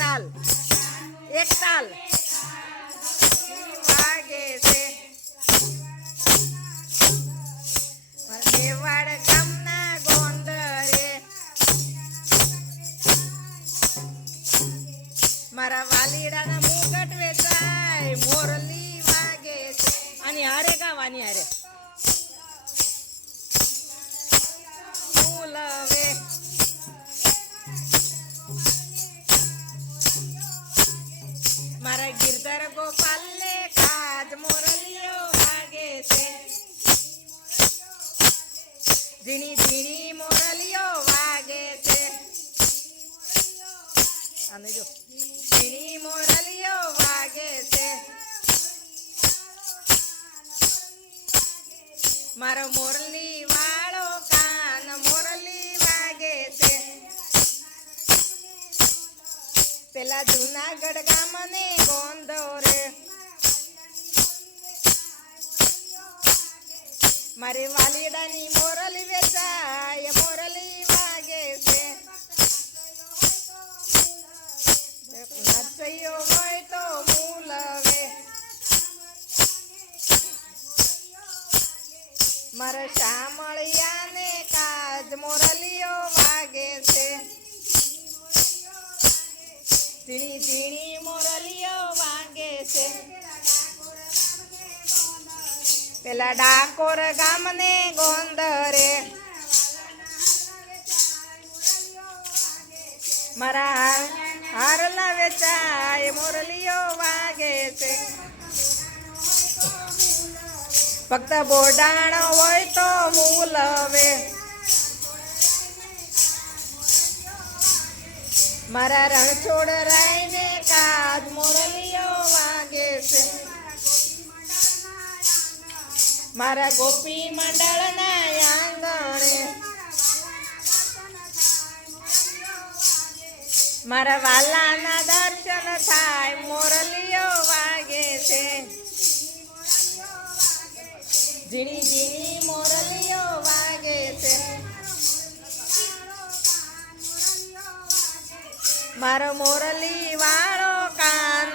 તાલ વાગે છે મેવાડ ગામના ગોંદરે મારા વાલીડાના મુગટ વેચાય મોરલી વાગે છે આની હારે ગાવાની હારે ફૂલવે મારા ગિરધર ગોપાલ ને કાજ મોરલીઓ વાગે છે ઝીણી ઝીણી મોરલીઓ વાગે છે આને જો ઝીણી મોરલીઓ વાગે છે મારો મોરલી વાળો કાન મોરલી વાગે છે પેલા જૂનાગઢ ગામને ગોંદરે મારી વાલીડાની મોરલી વેચાય મોરલી વાગે છે નચૈયો હોય તો મૂલવે મારા શામળિયાને કાજ મોરલીઓ વાગે છે ઝીણી ઝીણી મોરલીઓ વાગે છે પેલા ડાકોર ગામને ગોંદરે મારા હારલા વેચાય મોરલીઓ વાગે છે ફક્ત બોડાણ હોય તો મૂલવે મારા રણછોડ રાયને કાજ મોરલીઓ વાગે છે મારા ગોપી મંડળના આંગણે મારા વાલાના દર્શન થાય મોરલીઓ વાગે છે ઝીણી ઝીણી મોરલીઓ વાગે છે મારો મોરલી વાળો કાન